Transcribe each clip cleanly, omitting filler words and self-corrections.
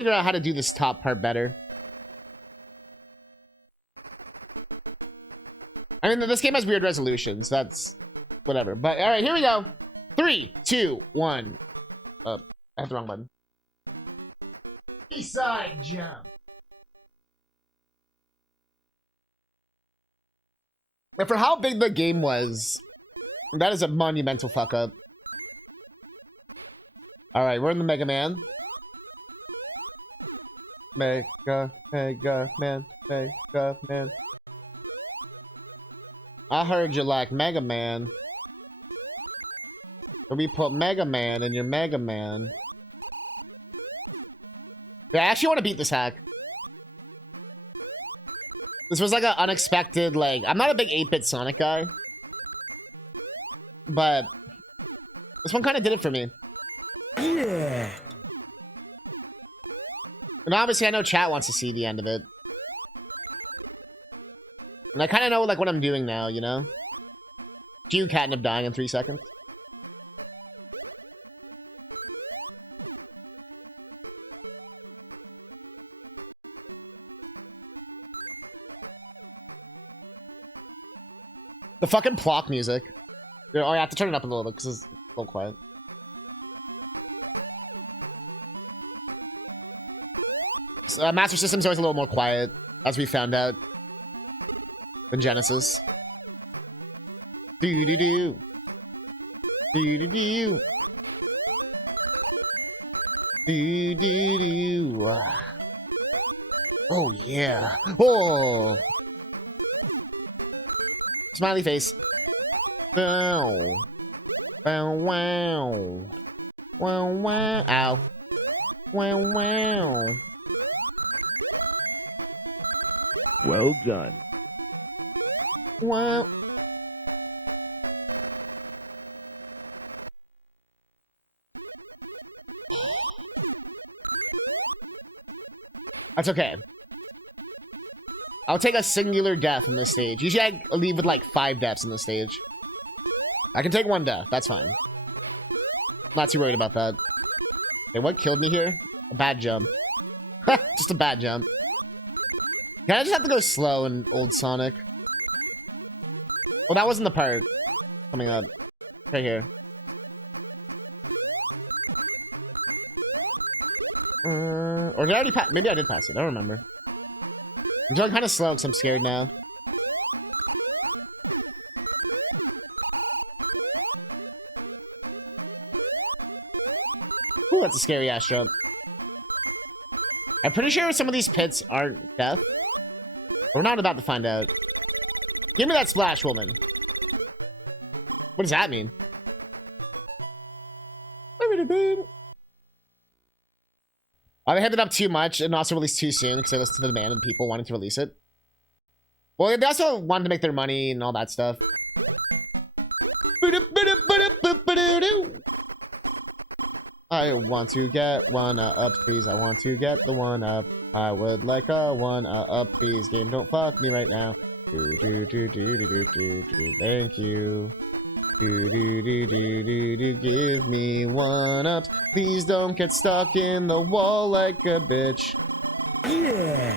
Figure out how to do this top part better. I mean, this game has weird resolutions. That's whatever. But all right, here we go. 3, 2, 1. I hit the wrong button. East side jump. And for how big the game was, that is a monumental fuck up. All right, we're in the Mega Man. Mega Man. I heard you like Mega Man. So we put Mega Man in your Mega Man. Yeah, I actually want to beat this hack. This was like an unexpected, like... I'm not a big 8-bit Sonic guy. But... this one kind of did it for me. Yeah. And obviously I know chat wants to see the end of it. And I kind of know like what I'm doing now, you know? CousinCatnip dying in 3 seconds. The fucking Plock music. Oh, I have to turn it up a little bit because it's a little quiet. So, Master System's always a little more quiet, as we found out. Than Genesis. Do-do-do. Do-do-do. Do-do-do. Oh, yeah. Oh! Smiley face. Bow. Bow wow. Wow wow. Ow. Wow wow. Well done. Wow. That's okay. I'll take a singular death in this stage. Usually I leave with like 5 deaths in this stage. I can take 1 death. That's fine. Not too worried about that. Okay, what killed me here? A bad jump. Just a bad jump. Can I just have to go slow in old Sonic? Well, that wasn't the part coming up. Right here. Or did I already pass? Maybe I did pass it. I don't remember. I'm going kind of slow because I'm scared now. Ooh, that's a scary ass jump. I'm pretty sure some of these pits aren't death. We're not about to find out. Give me that splash, woman. What does that mean? Oh, they hyped it up too much and also released too soon because they listened to the demand of people wanting to release it. Well, they also wanted to make their money and all that stuff. I want to get 1-up, please. I want to get the 1-up. I would like a 1-up, please. Game, don't fuck me right now. Thank you. Give me 1-ups. Please don't get stuck in the wall like a bitch. Yeah.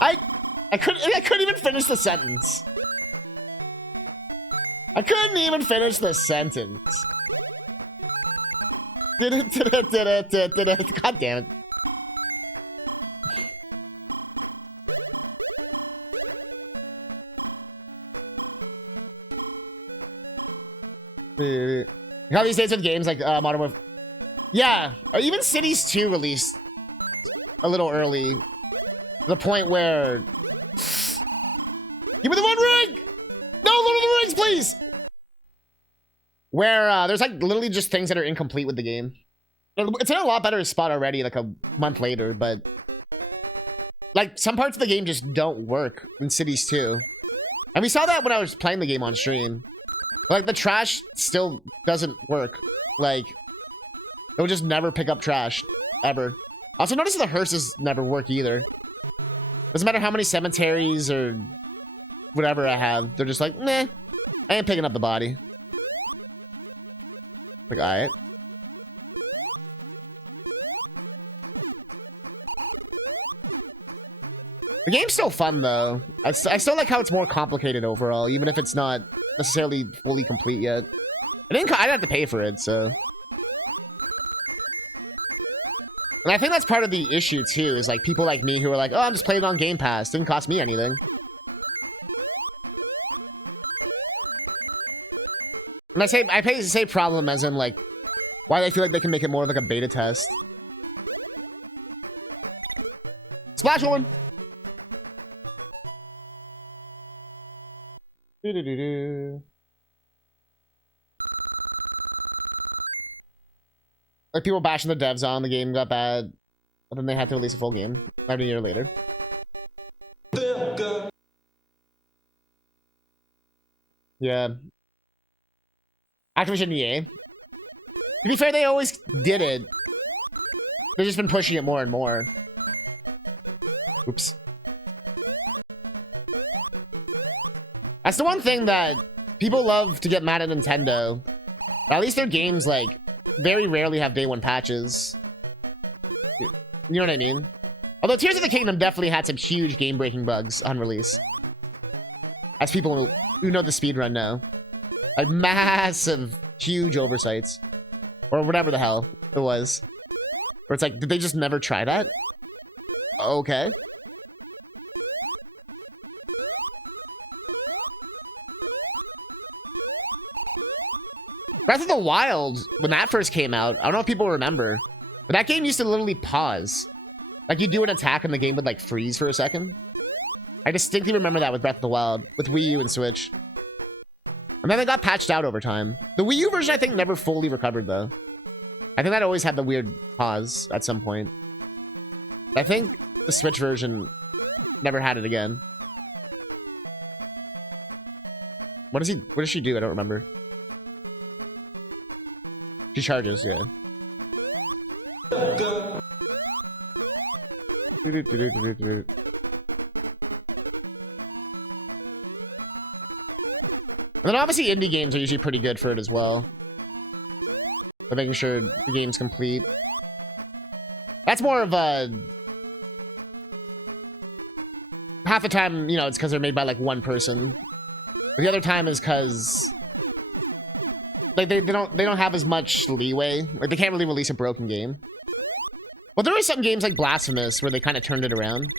I couldn't even finish the sentence. I couldn't even finish the sentence. God damn it. How these days with games like Modern Warfare, yeah, or even Cities 2 released a little early, to the point where give me the 1 ring. No, Lord of the Rings, please. Where there's like literally just things that are incomplete with the game. It's in a lot better spot already, like a month later, but like some parts of the game just don't work in Cities 2, and we saw that when I was playing the game on stream. Like, the trash still doesn't work. Like, it will just never pick up trash. Ever. Also, notice the hearses never work either. Doesn't matter how many cemeteries or whatever I have. They're just like, nah, I ain't picking up the body. Like, alright. The game's still fun, though. I still like how it's more complicated overall, even if it's not necessarily fully complete yet. I didn't have to pay for it, so... And I think that's part of the issue, too, is like people like me who are like, oh, I'm just playing it on Game Pass. Didn't cost me anything. And I say problem as in, like, why they feel like they can make it more of like a beta test. Splash one! Do-do-do-do. Like, people bashing the devs on, the game got bad, but then they had to release a full game about a year later. Yeah. Activision EA. To be fair, they always did it. They've just been pushing it more and more. Oops. That's the one thing that people love to get mad at Nintendo. But at least their games, like, very rarely have day one patches. You know what I mean? Although Tears of the Kingdom definitely had some huge game-breaking bugs on release. As people who know the speedrun know. Like, massive, huge oversights. Or whatever the hell it was. Where it's like, did they just never try that? Okay. Breath of the Wild, when that first came out, I don't know if people remember, but that game used to literally pause. Like, you'd do an attack and the game would, like, freeze for a second. I distinctly remember that with Breath of the Wild, with Wii U and Switch. And then they got patched out over time. The Wii U version, I think, never fully recovered, though. I think that always had the weird pause at some point. I think the Switch version never had it again. What does she do? I don't remember. She charges, yeah. And then obviously indie games are usually pretty good for it as well. But making sure the game's complete. That's more of a... Half the time, you know, it's because they're made by like one person. But the other time is because... Like, they don't have as much leeway. Like, they can't really release a broken game. Well, there were some games like Blasphemous where they kind of turned it around.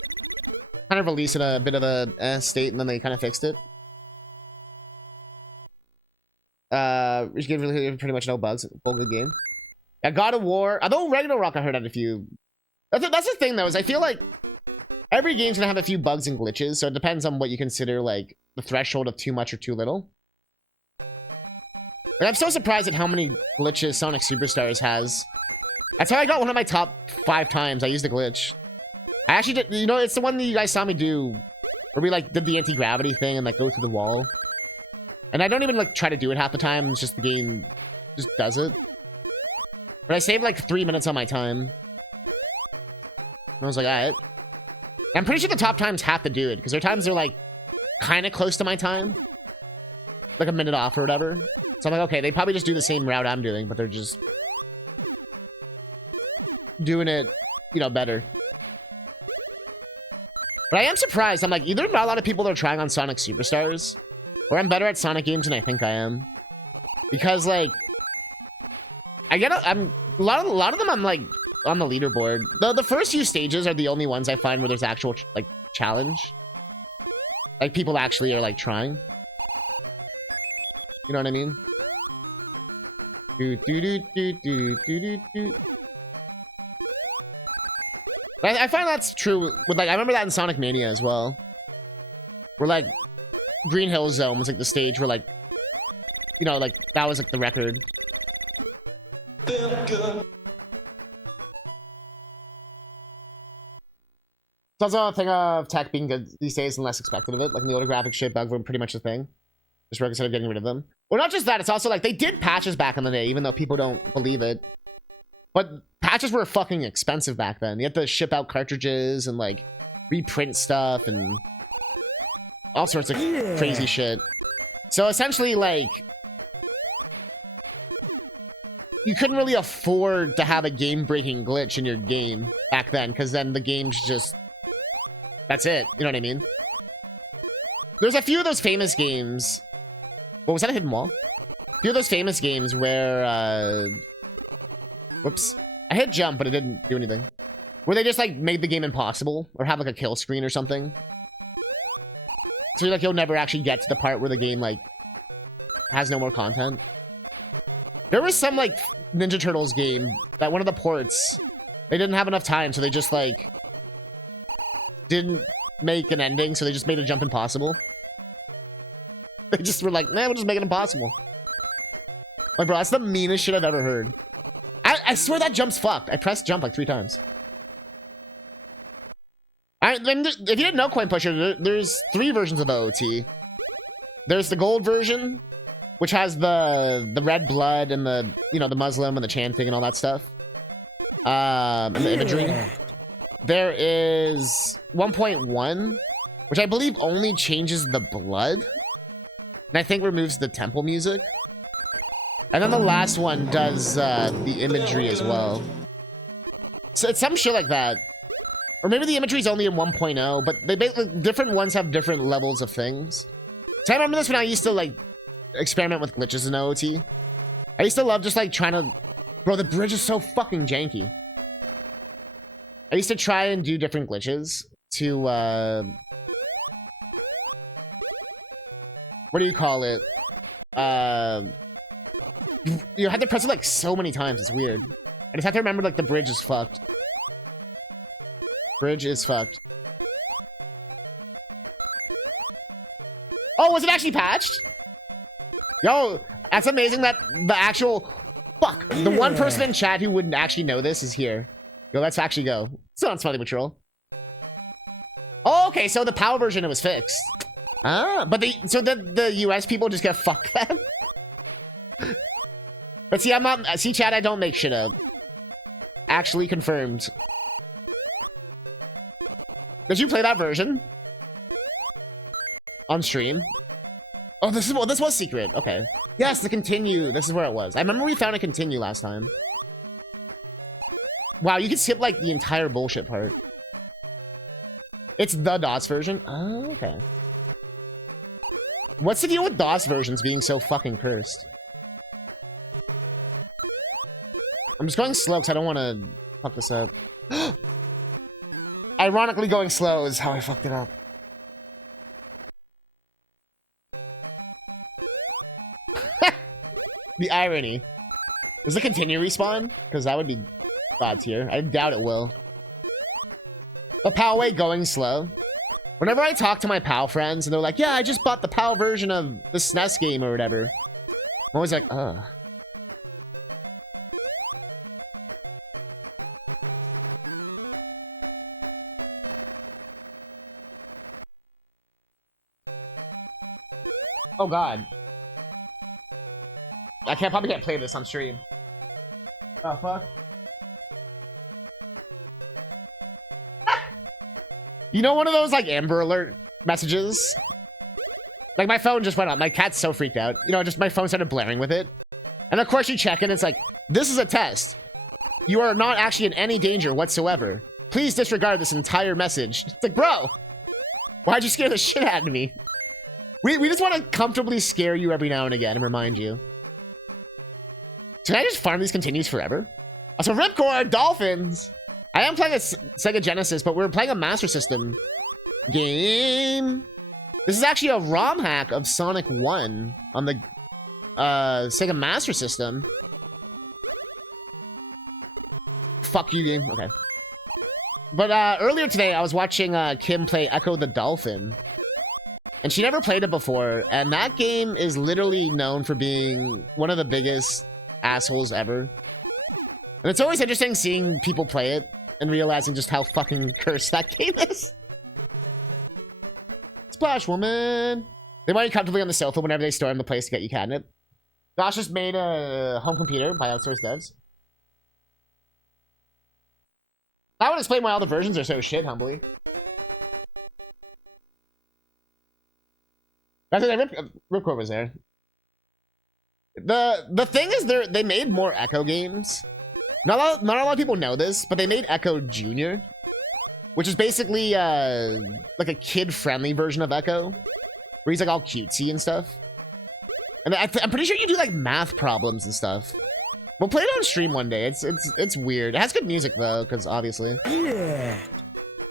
Kind of released in a bit of a state and then they kind of fixed it. Which gave really pretty much no bugs. Full good game. Yeah, God of War. Although Ragnarok, I heard had a few. That's the thing though, is I feel like every game's gonna have a few bugs and glitches, so it depends on what you consider like the threshold of too much or too little. And I'm so surprised at how many glitches Sonic Superstars has. That's how I got one of my top 5 times. I used a glitch. I actually did, you know, it's the one that you guys saw me do, where we like did the anti-gravity thing and like go through the wall. And I don't even like try to do it half the time. It's just the game just does it. But I saved like 3 minutes on my time. And I was like, alright. I'm pretty sure the top times have to do it, because their times are like kind of close to my time. Like a minute off or whatever. So I'm like, okay, they probably just do the same route I'm doing, but they're just doing it, you know, better. But I am surprised. I'm like, either not a lot of people that are trying on Sonic Superstars, or I'm better at Sonic games than I think I am. Because, like, I'm a lot of them I'm like on the leaderboard. The first few stages are the only ones I find where there's actual like challenge. Like people actually are like trying. You know what I mean? I find that's true with like I remember that in Sonic Mania as well. Where like Green Hill Zone was like the stage where like, you know, like that was like the record. It's also a thing of tech being good these days and less expected of it. Like the older graphic shit bugs were pretty much the thing. Just instead of getting rid of them. Well, not just that, it's also like they did patches back in the day, even though people don't believe it. But patches were fucking expensive back then. You had to ship out cartridges and like reprint stuff and all sorts of crazy shit. So essentially, like, you couldn't really afford to have a game-breaking glitch in your game back then, because then the game's just That's it. You know what I mean? There's a few of those famous games. What was that, a hidden wall? A few of those famous games where, whoops. I hit jump, but it didn't do anything. Where they just, like, made the game impossible. Or have, like, a kill screen or something. So, like, you'll never actually get to the part where the game, like, has no more content. There was some, like, Ninja Turtles game that one of the ports, they didn't have enough time, so they just, like, didn't make an ending, so they just made a jump impossible. They just were like, nah, we'll just make it impossible. Like, bro, that's the meanest shit I've ever heard. I swear that jump's fucked. I pressed jump like 3 times. Alright, then if you didn't know, Coin Pusher, there's 3 versions of OOT. There's the gold version, which has the red blood and the, you know, the Muslim and the chanting and all that stuff. And the imagery. There is 1.1, which I believe only changes the blood. And I think removes the temple music. And then the last one does the imagery as well. So it's some shit like that. Or maybe the imagery is only in 1.0, but they basically, different ones have different levels of things. So I remember this when I used to, like, experiment with glitches in OOT. I used to love just, like, trying to... Bro, the bridge is so fucking janky. I used to try and do different glitches to, what do you call it? You had to press it, like, so many times. It's weird. I just have to remember, like, the bridge is fucked. Bridge is fucked. Oh, was it actually patched? Yo, that's amazing that the actual... Fuck! The one person in chat who wouldn't actually know this is here. Yo, let's actually go. Sounds funny, patrol. Oh, okay, so the PAL version, it was fixed. Ah, but the US people just get fucked then? But see, I'm not... See, chat, I don't make shit up. Actually confirmed. Did you play that version? On stream? Oh, this was secret. Okay. Yes, the continue. This is where it was. I remember we found a continue last time. Wow, you can skip, like, the entire bullshit part. It's the DOS version? Oh, okay. What's the deal with DOS versions being so fucking cursed? I'm just going slow because I don't want to fuck this up. Ironically, going slow is how I fucked it up. The irony. Does it continue respawn? Because that would be god tier. I doubt it will. The PAL way going slow. Whenever I talk to my PAL friends and they're like, yeah, I just bought the PAL version of the SNES game or whatever. I'm always like, ugh. Oh god. I probably can't play this on stream. Oh fuck. You know, one of those like Amber Alert messages? Like my phone just went up. My cat's so freaked out. You know, just my phone started blaring with it. And of course you check in, it's like, this is a test. You are not actually in any danger whatsoever. Please disregard this entire message. It's like, bro, why'd you scare the shit out of me? We just want to comfortably scare you every now and again and remind you. So can I just farm these continues forever? Also, Ripcord, Dolphins! I am playing a Sega Genesis, but we're playing a Master System game. This is actually a ROM hack of Sonic 1 on the Sega Master System. Fuck you, game. Okay. But earlier today, I was watching Kim play Echo the Dolphin. And she never played it before, and that game is literally known for being one of the biggest assholes ever. And it's always interesting seeing people play it and realizing just how fucking cursed that game is. Splash Woman! They want you comfortably on the sofa whenever they storm the place to get you catnip. Josh just made a home computer by outsourced devs. That would explain why all the versions are so shit, humbly. That's Ripcord was there. The thing is, they made more Echo games. Not a lot of people know this, but they made Echo Junior. which is basically like a kid-friendly version of Echo, where he's like all cutesy and stuff. And I'm pretty sure you do like math problems and stuff. We'll play it on stream one day. It's weird. It has good music though, because obviously. Yeah.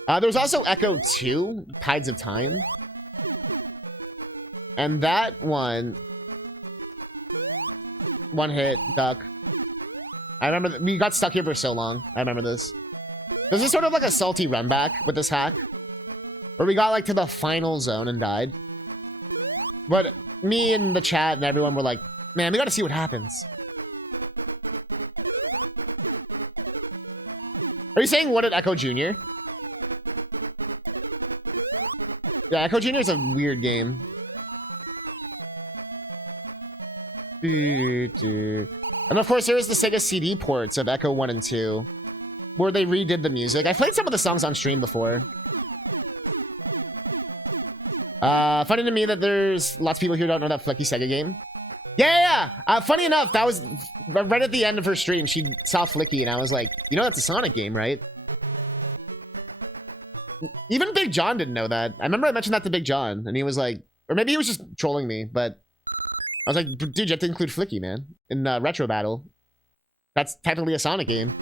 There was also Echo 2, Tides of Time. And that one hit, duck. I remember we got stuck here for so long. I remember this. This is sort of like a salty run back with this hack, where we got like to the final zone and died. But me and the chat and everyone were like, man, we gotta see what happens. Are you saying what at Echo Jr.? Yeah, Echo Jr. is a weird game. And of course, there is the Sega CD ports of Echo 1 and 2, where they redid the music. I played some of the songs on stream before. Funny to me that there's lots of people here who don't know that Flicky Sega game. Yeah. Funny enough, that was right at the end of her stream. She saw Flicky, and I was like, you know that's a Sonic game, right? Even Big John didn't know that. I remember I mentioned that to Big John, and he was like, or maybe he was just trolling me, but I was like, dude, you have to include Flicky, man, in Retro Battle. That's technically a Sonic game.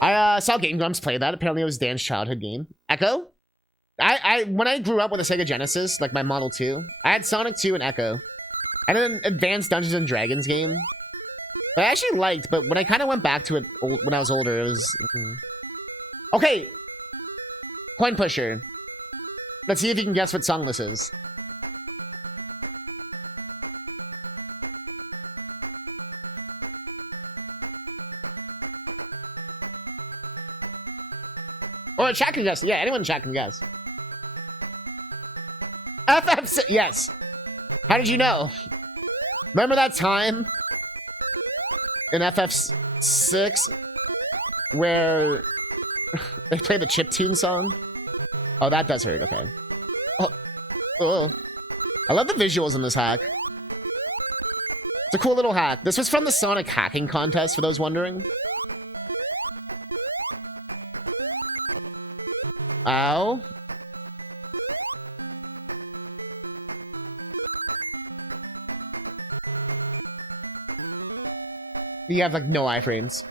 I saw Game Grumps play that. Apparently it was Dan's childhood game. Echo? When I grew up with a Sega Genesis, like my Model 2, I had Sonic 2 and Echo. And then Advanced Dungeons and Dragons game that I actually liked, but when I kind of went back to it when I was older, it was... Okay. Coin Pusher. Let's see if you can guess what song this is. Or chat can guess. Yeah, anyone in chat can guess. FF6. Yes. How did you know? Remember that time in FF6 where they play the chiptune song? Oh, that does hurt. Okay. Oh. I love the visuals in this hack. It's a cool little hack. This was from the Sonic hacking contest, for those wondering. Ow. You have like no iframes.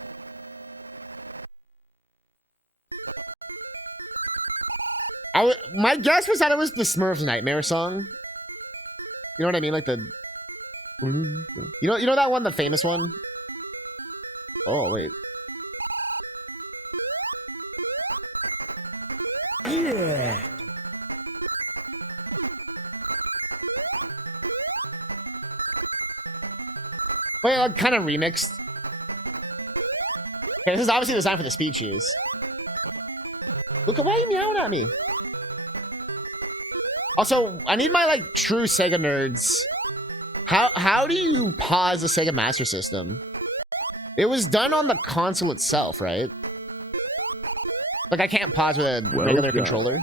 My guess was that it was the Smurfs Nightmare song. You know what I mean? Like the... You know that one, the famous one? Oh, wait. Yeah. Wait, like kind of remixed. Okay, this is obviously designed for the speed shoes. Look, why are you meowing at me? Also, I need my like true Sega nerds. How do you pause the Sega Master System? It was done on the console itself, right? Like I can't pause with a regular controller.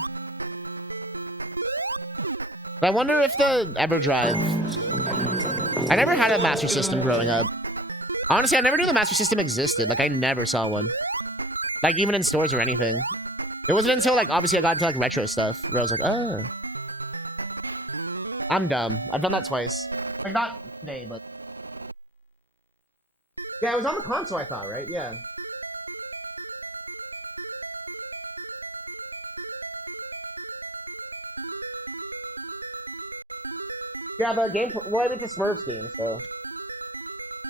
But I wonder if the EverDrive... I never had a Master System growing up. Honestly, I never knew the Master System existed. Like I never saw one. Like even in stores or anything. It wasn't until like obviously I got into like retro stuff where I was like, oh. I'm dumb. I've done that twice. Like not today, but... Yeah, it was on the console I thought, right? Yeah. Yeah, the game... Well, it's a Smurfs game, so...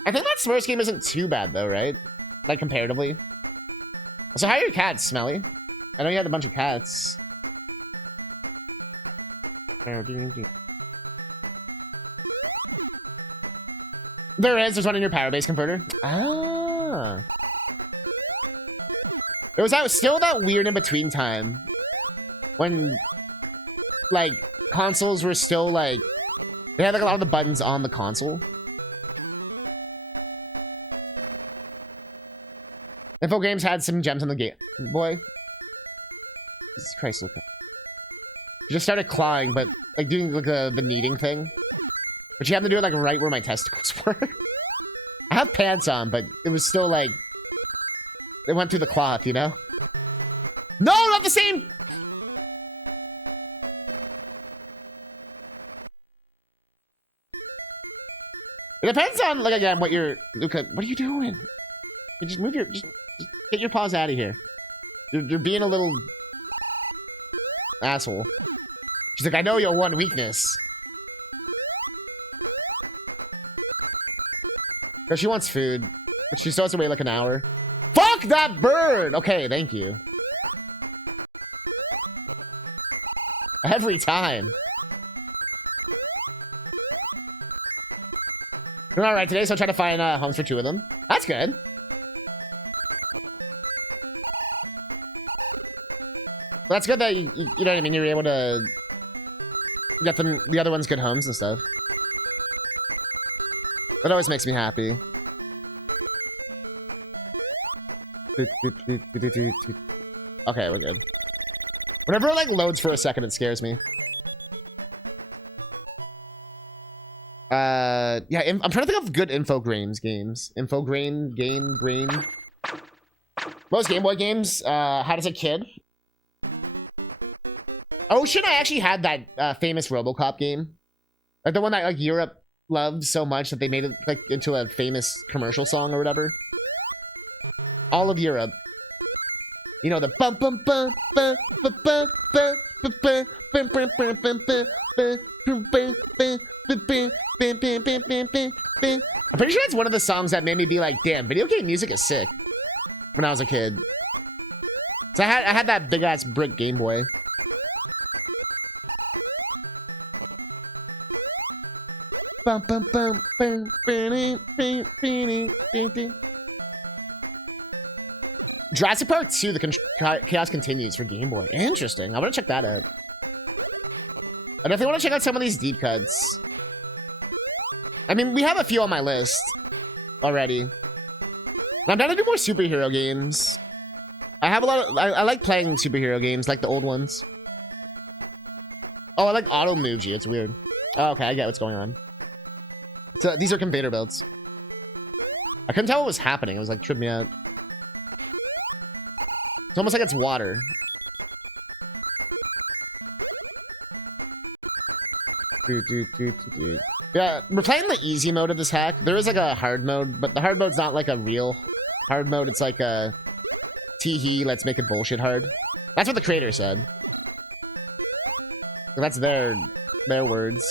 I think that Smurfs game isn't too bad, though, right? Like, comparatively. So how are your cats, Smelly? I know you had a bunch of cats. There's one in your power base converter. Ah. There was still that weird in-between time. When, like, consoles were still, like... They had, like, a lot of the buttons on the console. Info Games had some gems in the game. Boy. Jesus Christ, look. You just started clawing, but, like, doing, like, the kneading thing. But you have to do it, like, right where my testicles were. I have pants on, but it was still, like... It went through the cloth, you know? No, not the same. It depends on, like, again, what you're... Luca, what are you doing? You just move your... Just get your paws out of here. You're being a little... asshole. She's like, I know your one weakness. Because she wants food. But she still has to wait like an hour. Fuck that bird! Okay, thank you. Every time. Alright, today, so I'll try to find homes for 2 of them. That's good. Well, that's good that you know what I mean, you're able to get them, the other ones good homes and stuff. That always makes me happy. Okay, we're good. Whenever it like loads for a second, it scares me. Yeah, I'm trying to think of good Infogrames games. Infograin, Grain. Most Game Boy games, had as a kid. Ocean, I actually had that famous RoboCop game. Like the one that like Europe loved so much that they made it like into a famous commercial song or whatever. All of Europe. You know the bum bum bum bum bum bum bum bum bum bum bum bum bum. I'm pretty sure that's one of the songs that made me be like, damn, video game music is sick. When I was a kid. So I had that big ass brick Game Boy. Bum, bum, bum, bum, Jurassic Park 2, the Chaos Continues for Game Boy. Interesting. I want to check that out. I definitely want to check out some of these deep cuts. I mean, we have a few on my list already. And I'm down to do more superhero games. I have a lot of... I like playing superhero games, like the old ones. Oh, I like auto moves you. It's weird. Oh, okay, I get what's going on. So these are conveyor belts. I couldn't tell what was happening. It was like tripping me out. It's almost like it's water. Yeah, we're playing the easy mode of this hack. There is like a hard mode, but the hard mode's not like a real hard mode. It's like a tee-hee, let's make it bullshit hard. That's what the creator said. That's their words.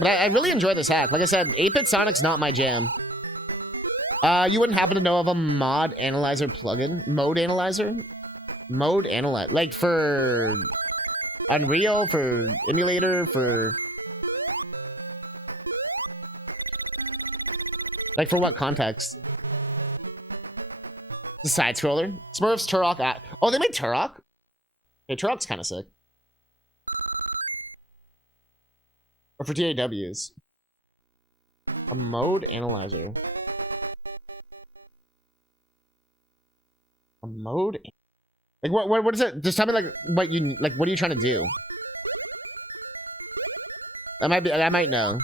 But I really enjoy this hack. Like I said, 8-bit Sonic's not my jam. You wouldn't happen to know of a mod analyzer plugin? Mode analyzer? Mode analyzer. Like for Unreal, for emulator, for... Like for what context? The side scroller? Smurfs, Turok. Oh, they made Turok? Hey, Turok's kind of sick. Or for TAWs. A mode analyzer. A mode? Like what is it? Just tell me like what are you trying to do? I might know.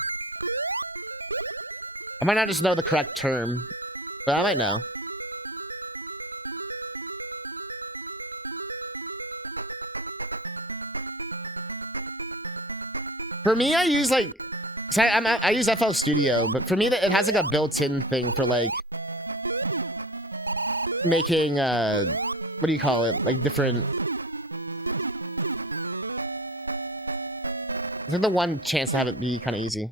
I might not just know the correct term, but I might know. For me, I use like, I use FL Studio, but for me, it has like a built-in thing for like making what do you call it? Like different. It's like the one chance to have it be kind of easy.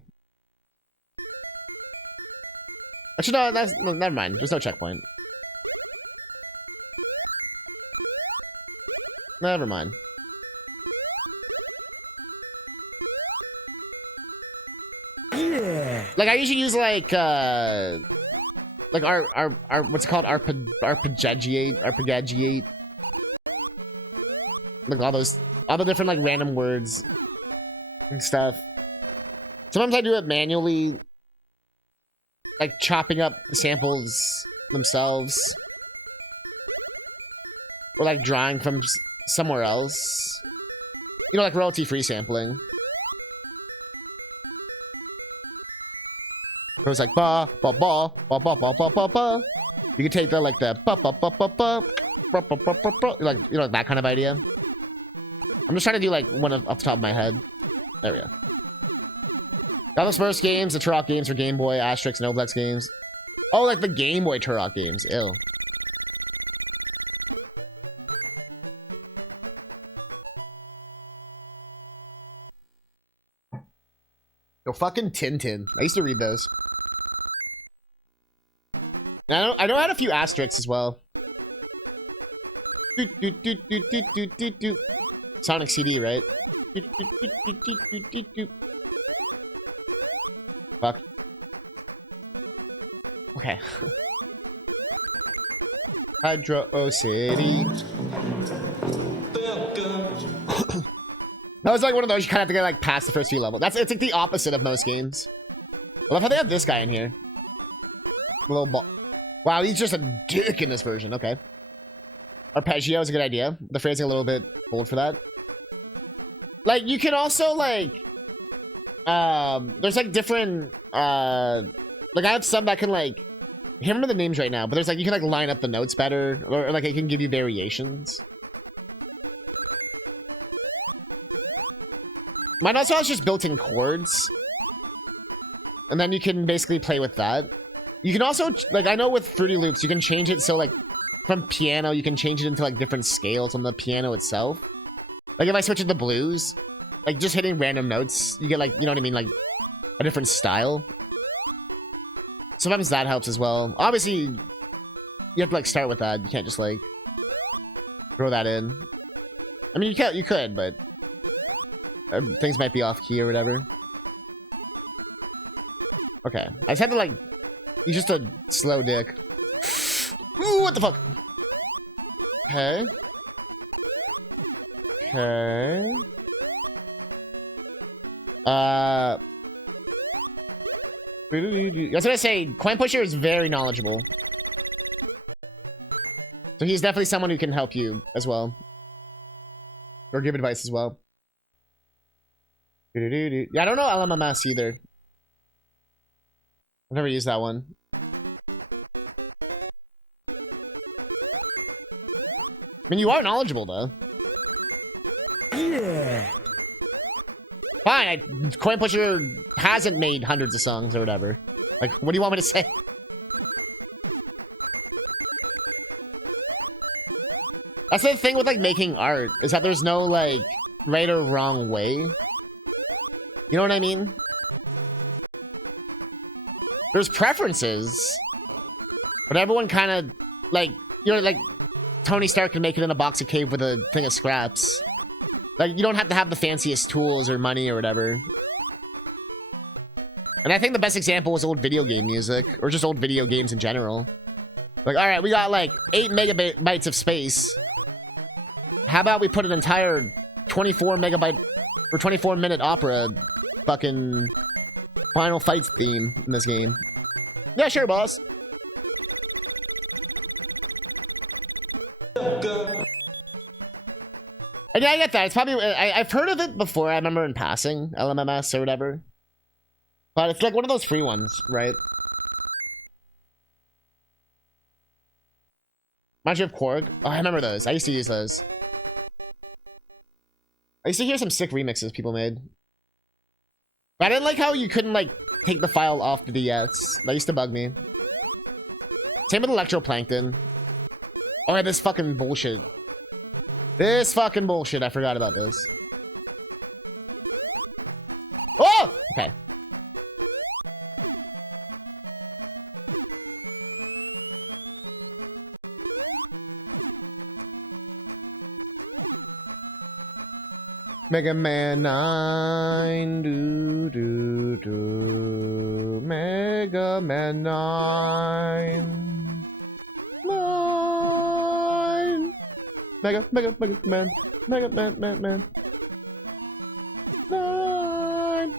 Actually, no, never mind. There's no checkpoint. Never mind. Yeah. Like I usually use like our what's it called? Arpeggiate. Like all the different like random words and stuff. Sometimes I do it manually, like chopping up the samples themselves, or like drawing from somewhere else. You know, like royalty-free sampling. It was like ba ba ba ba ba ba ba ba ba. You could take the like the like, you know, that kind of idea. I'm just trying to do like one off the top of my head. There we go. Got the Smurfs games, the Turok games for Game Boy, Asterix and Obelix games. Oh, like the Game Boy Turok games. Ew. Yo, fucking Tintin. I used to read those. And I know I had a few Asterix as well. Sonic CD, right? Fuck. Okay. Hydro City. That was like one of those you kind of have to get like past the first few levels. It's like the opposite of most games. I love how they have this guy in here. A little ball. Wow, he's just a dick in this version. Okay. Arpeggio is a good idea. The phrasing a little bit bold for that. Like you can also like there's like different like I have some that can like I can't remember the names right now, but there's like you can like line up the notes better or like it can give you variations. Mine also has just built-in chords. And then you can basically play with that. You can also, like, I know with Fruity Loops, you can change it so, like, from piano, you can change it into, like, different scales on the piano itself. Like, if I switch it to blues, like, just hitting random notes, you get, like, you know what I mean? Like, a different style. Sometimes that helps as well. Obviously, you have to, like, start with that. You can't just, like, throw that in. I mean, you could, but things might be off key or whatever. Okay. I just had to, like... He's just a slow dick. Ooh, what the fuck? Okay. Okay. That's what I say. Coin Pusher is very knowledgeable. So he's definitely someone who can help you as well. Or give advice as well. Yeah, I don't know LMMS either. I've never used that one. I mean, you are knowledgeable, though. Yeah. Fine, Coin Pusher hasn't made hundreds of songs or whatever. Like, what do you want me to say? That's the thing with, like, making art, is that there's no, like, right or wrong way. You know what I mean? There's preferences. But everyone kind of, like, you know, like, Tony Stark can make it in a box of cave with a thing of scraps. Like, you don't have to have the fanciest tools or money or whatever. And I think the best example was old video game music, or just old video games in general. Like, alright, we got, like, 8 megabytes of space. How about we put an entire 24 megabyte, or 24-minute opera fucking Final Fights theme in this game? Yeah, sure, boss. And yeah, I get that. It's probably... I've heard of it before. I remember in passing. LMMS or whatever. But it's like one of those free ones, right? Reminds you of Korg? Oh, I remember those. I used to use those. I used to hear some sick remixes people made. But I didn't like how you couldn't, like, take the file off the DS. That used to bug me. Same with Electroplankton. Oh, yeah, this fucking bullshit. This fucking bullshit. I forgot about this. Oh! Okay. Mega Man 9, Mega Man 9. 9. Mega Man. Mega Man. 9.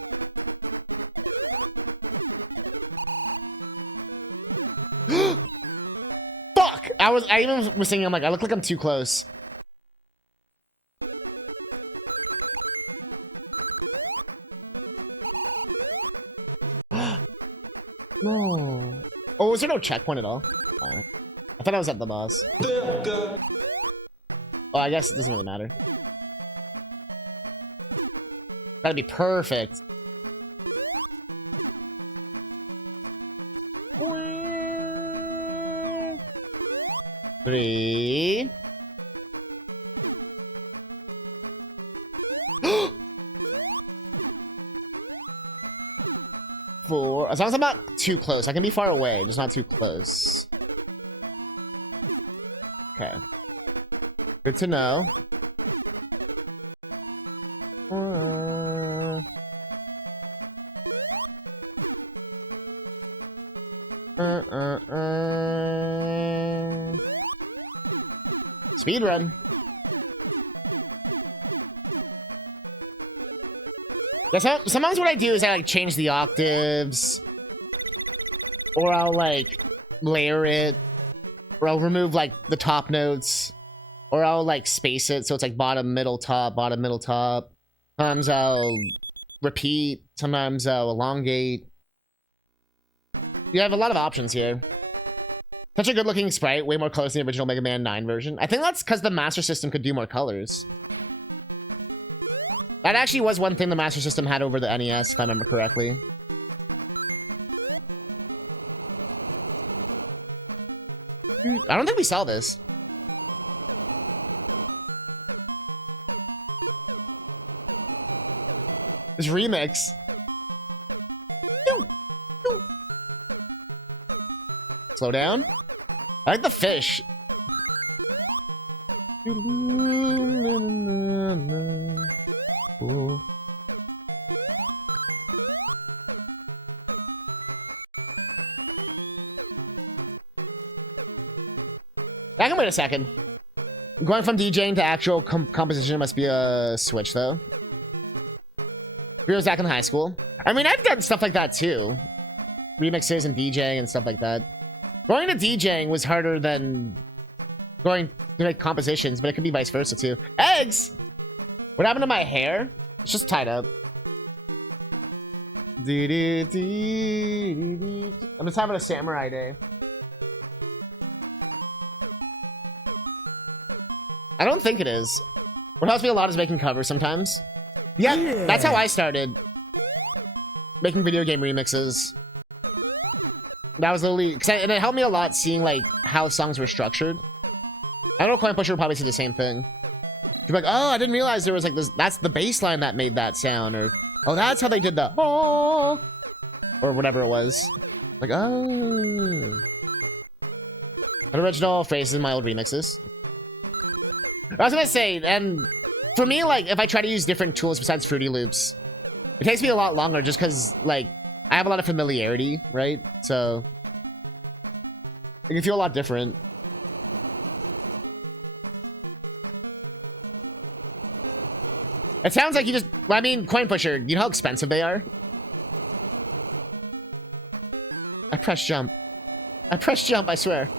Fuck! I even was thinking, I'm like, I look like I'm too close. No. Oh, was there no checkpoint at all? I thought I was at the boss. Oh, I guess it doesn't really matter. Gotta be perfect. Three. Four. As long as I'm not too close. I can be far away, just not too close. Okay. Good to know. Speed run. Yeah, sometimes what I do is I like change the octaves, or I'll like layer it, or I'll remove like the top notes, or I'll like space it so it's like bottom, middle, top, bottom, middle, top. Sometimes I'll repeat, sometimes I'll elongate. You have a lot of options here. Such a good looking sprite, way more colors than the original Mega Man 9 version. I think that's because the Master System could do more colors. That actually was one thing the Master System had over the NES, if I remember correctly. I don't think we saw this. This remix. Slow down. I like the fish. Ooh. I can wait a second. Going from DJing to actual composition must be a switch, though. We was back in high school. I mean, I've done stuff like that, too. Remixes and DJing and stuff like that. Going to DJing was harder than going to make compositions, but it could be vice versa, too. Eggs! What happened to my hair? It's just tied up. I'm just having a samurai day. I don't think it is. What helps me a lot is making covers sometimes. Yeah, that's how I started. Making video game remixes. That was literally... and it helped me a lot seeing, like, how songs were structured. I know Coin Pusher would probably say the same thing. You're like, oh, I didn't realize there was, like, this... That's the bass line that made that sound. Or, oh, that's how they did the... Oh! Or whatever it was. Like, oh... An original phrases in my old remixes. I was gonna say, and... For me, like, if I try to use different tools besides Fruity Loops, it takes me a lot longer just because, like, I have a lot of familiarity, right? So, it can feel a lot different. It sounds like you just... Well, I mean, Coin Pusher, you know how expensive they are? I pressed jump. I pressed jump, I swear.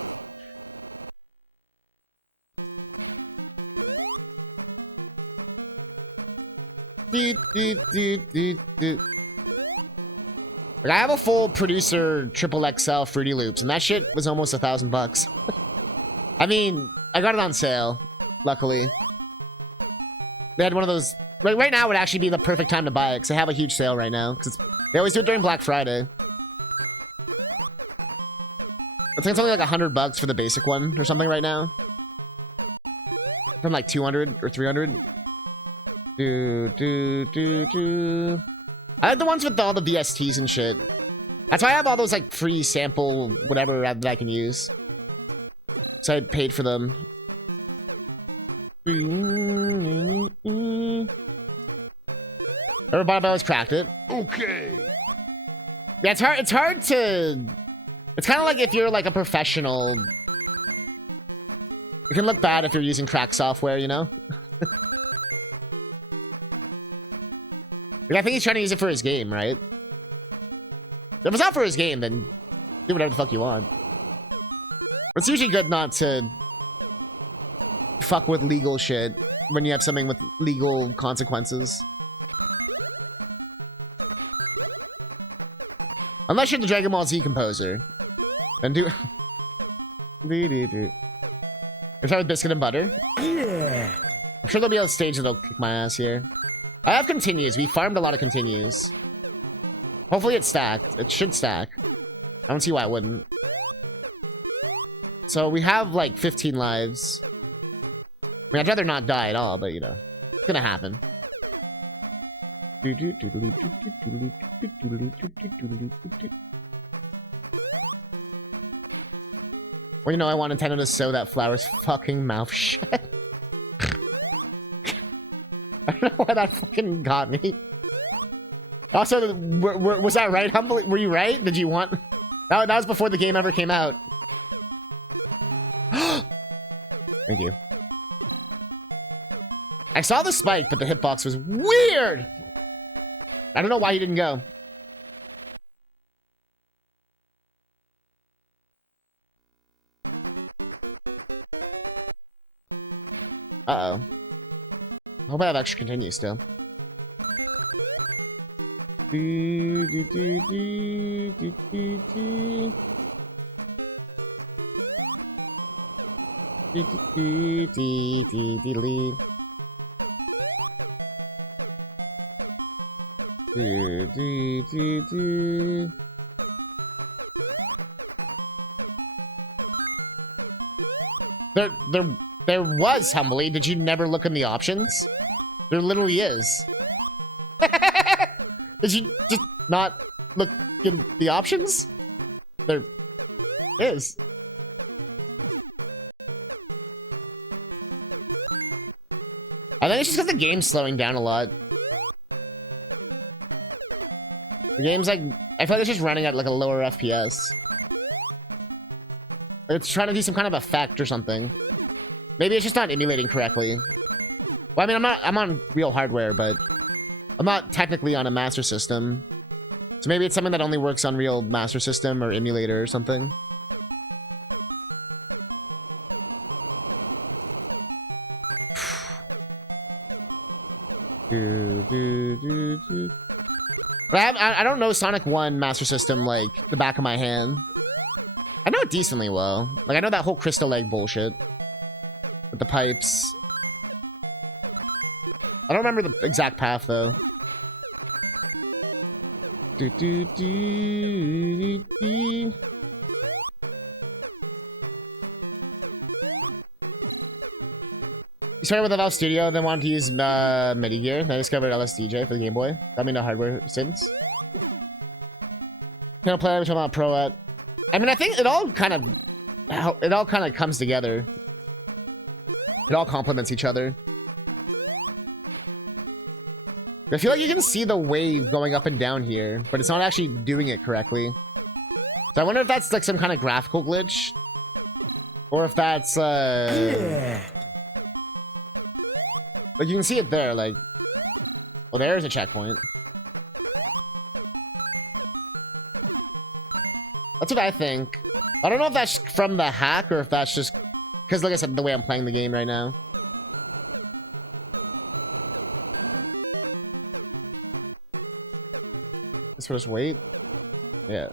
Like, I have a full producer triple XL Fruity Loops, and that shit was almost $1,000. I mean, I got it on sale, luckily. They had one of those... Right now would actually be the perfect time to buy it, because they have a huge sale right now. Because they always do it during Black Friday. I think it's only like $100 for the basic one or something right now. From like 200 or 300. I like the ones with all the VSTs and shit. That's why I have all those like free sample whatever that I can use. So I paid for them. Everybody always cracked it. Okay. Yeah, it's hard to... It's kind of like if you're like a professional. It can look bad if you're using crack software, you know? Like, I think he's trying to use it for his game, right? If it's not for his game, then do whatever the fuck you want. It's usually good not to fuck with legal shit when you have something with legal consequences. Unless you're the Dragon Ball Z composer. Then do... Start with biscuit and butter. Yeah. I'm sure there'll be a stage that'll kick my ass here. I have continues. We farmed a lot of continues. Hopefully it's stacked. It should stack. I don't see why it wouldn't. So we have like 15 lives. I mean, I'd rather not die at all, but you know, it's gonna happen. Well, you know, I want Nintendo to sew that flower's fucking mouth shut. I don't know why that fucking got me. Also, was that right, Humble? Were you right? Did you want... That was before the game ever came out. Thank you. I saw the spike, but the hitbox was weird! I don't know why he didn't go. Uh-oh. I hope I have extra continues still. There was, Humbly. Did you never look in the options? There literally is. Did you just not look in the options? There is. I think it's just because the game's slowing down a lot. The game's like... I feel like it's just running at like a lower FPS. It's trying to do some kind of effect or something. Maybe it's just not emulating correctly. Well, I mean, I'm on real hardware, but I'm not technically on a Master System. So maybe it's something that only works on real Master System or emulator or something. But I don't know Sonic 1 Master System like the back of my hand. I know it decently well. Like, I know that whole crystal egg bullshit. With the pipes. I don't remember the exact path, though. You started with LL Studio, then wanted to use MIDI gear. Then I discovered LSDJ for the Game Boy. Got me into hardware since. Piano player, which I'm not pro at. I mean, I think it all kind of comes together. It all complements each other. I feel like you can see the wave going up and down here, but it's not actually doing it correctly. So I wonder if that's like some kind of graphical glitch. Or if that's like you can see it there, like... Oh, there's a checkpoint. That's what I think. I don't know if that's from the hack or if that's just... Because, like I said, the way I'm playing the game right now. Just for just wait? Yeah.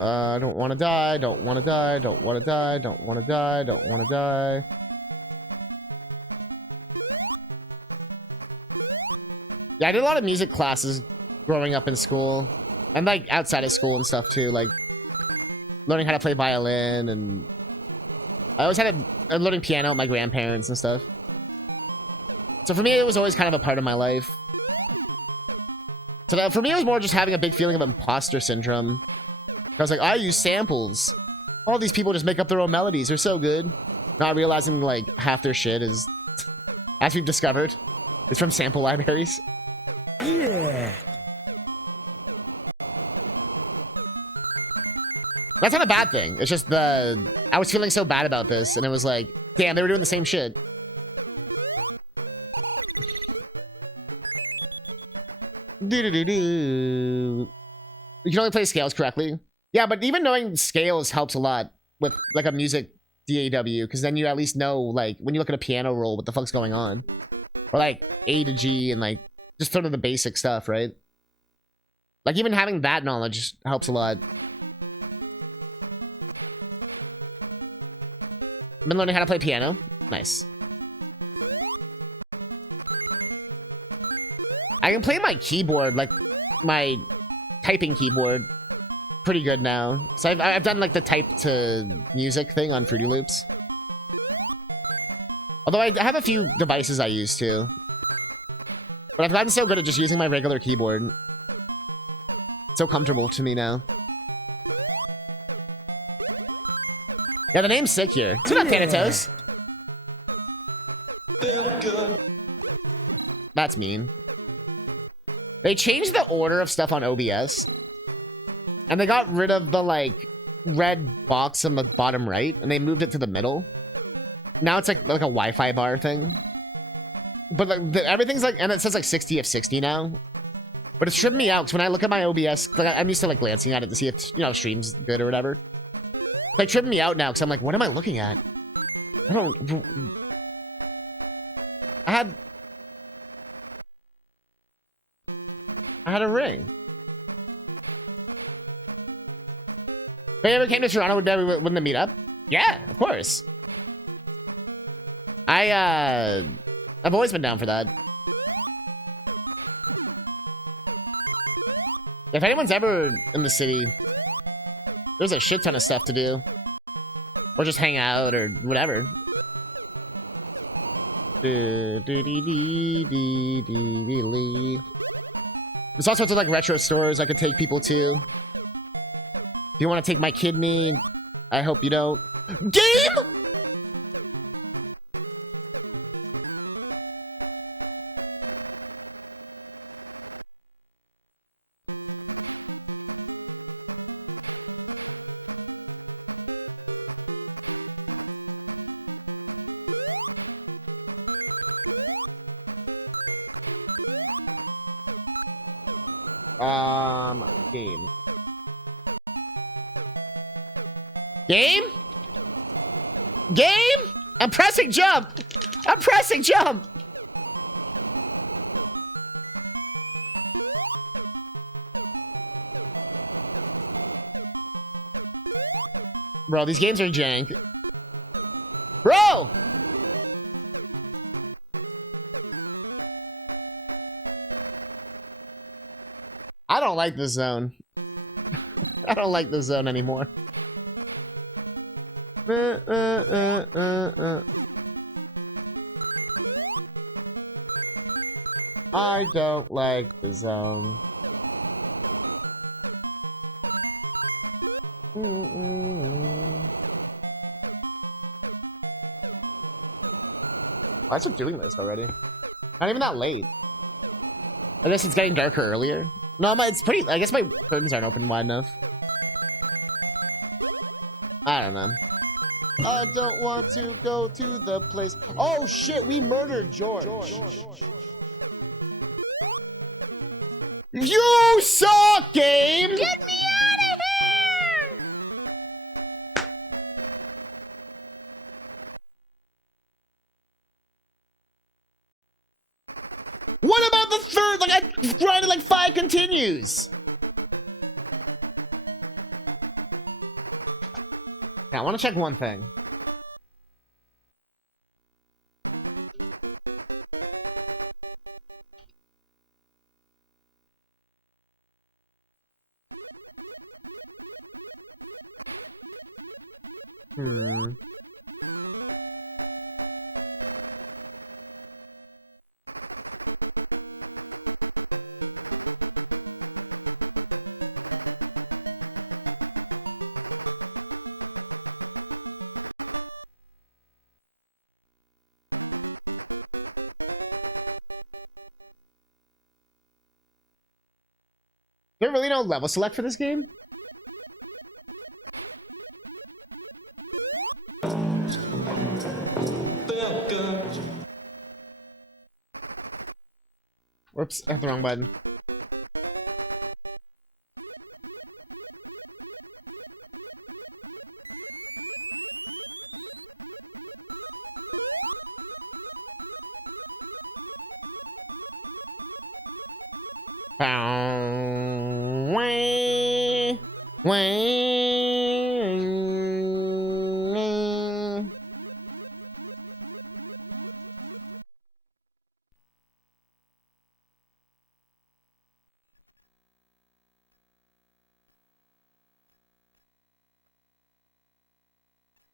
I don't want to die, don't want to die, don't want to die, don't want to die, don't want to die. Yeah, I did a lot of music classes growing up in school. And, like, outside of school and stuff, too. Like, learning how to play violin, and... I always had learning piano with my grandparents and stuff. So for me, it was always kind of a part of my life. So that, for me, it was more just having a big feeling of imposter syndrome. I was like, I use samples. All these people just make up their own melodies. They're so good. Not realizing, like, half their shit is... as we've discovered, is from sample libraries. Yeah. That's not a bad thing. It's just the... I was feeling so bad about this, and it was like, damn, they were doing the same shit. You can only play scales correctly. Yeah, but even knowing scales helps a lot with, like, a music DAW, because then you at least know, like, when you look at a piano roll, what the fuck's going on. Or, like, A to G, and, like, just sort of the basic stuff, right? Like, even having that knowledge helps a lot. Been learning how to play piano. Nice. I can play my keyboard, like, my typing keyboard, pretty good now. So I've done, like, the type to music thing on Fruity Loops. Although I have a few devices I use, too. But I've gotten so good at just using my regular keyboard. It's so comfortable to me now. Yeah, the name's sick here. It's not Thanatos. That's mean. They changed the order of stuff on OBS. And they got rid of the, like, red box on the bottom right. And they moved it to the middle. Now it's like a Wi-Fi bar thing. But like, everything's like... And it says like 60 of 60 now. But it's tripping me out. Because when I look at my OBS... Like, I'm used to like glancing at it to see if, you know, stream's good or whatever. Like, tripping me out now. Because I'm like, what am I looking at? I don't... I had a ring. If I ever came to Toronto, wouldn't it meet up? Yeah, of course. I've always been down for that. If anyone's ever in the city, there's a shit ton of stuff to do. Or just hang out or whatever. There's all sorts of like retro stores I could take people to. If you want to take my kidney, I hope you don't. Game? Game. Game? Game? I'm pressing jump! I'm pressing jump! Bro, these games are jank. Bro! I don't like this zone. I don't like this zone anymore. I don't like the zone. Why is it doing this already? Not even that late. I guess it's getting darker earlier. No, it's pretty. I guess my curtains aren't open wide enough. I don't know. I don't want to go to the place. Oh shit, we murdered George. You suck, game! Get me out of here! What about the third? Like, I grinded like 5 continues. Now, I want to check one thing. There really no level select for this game? Whoops, I hit the wrong button. Wah, wah.